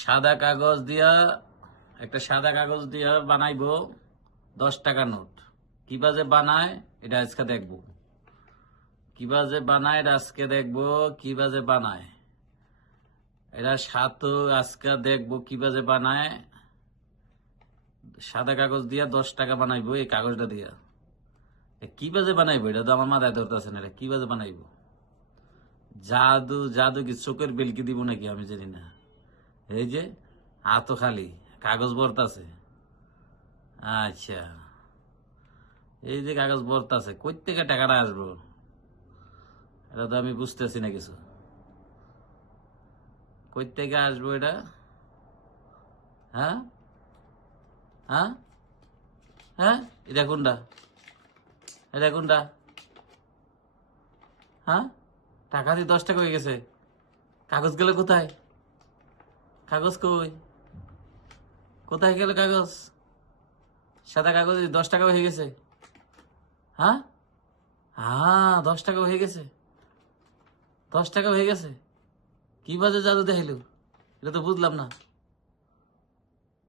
সাদা কাগজ দিয়া একটা সাদা কাগজ দিয়া বানাইবো 10 টাকা নোট। কিভাবে বানায় এটা আজকে দেখবো। কিভাবে বানায় এটা আজকে দেখবো। কিভাবে বানায় এটা আজকে দেখবো কিভাবে বানায়। সাদা কাগজ দিয়া 10 টাকা বানাইবো এই কাগজটা দিয়া। কিভাবে বানাইবো এটা তো আমার মাথায় ধরতেছে না। এটা কিভাবে বানাইবো? জাদু জাদু কি চোখের বেলকি দিব নাকি আমি জানি না। এই যে হাতও খালি কাগজ ভরতাছে। আচ্ছা, এই যে কাগজ ভরতাছে, কই থেকে টাকাটা আসবো এটা তো আমি বুঝতেছি না কিছু। কই থেকে আসবো এটা? হ্যাঁ হ্যাঁ হ্যাঁ, এটা কোনটা? এটা কোনটা? হ্যাঁ, টাকা দিয়ে 10 টাকা হয়ে গেছে। কাগজ গেল কোথায়? কাগজ কই? কোথায় গেল কাগজ? সাদা কাগজ 10 টাকা হয়ে গেছে। হ্যাঁ হ্যাঁ, 10 টাকা হয়ে গেছে। 10 টাকা হয়ে গেছে। কি বাজে জাদু দেখাইলো, এটা তো বুঝলাম না।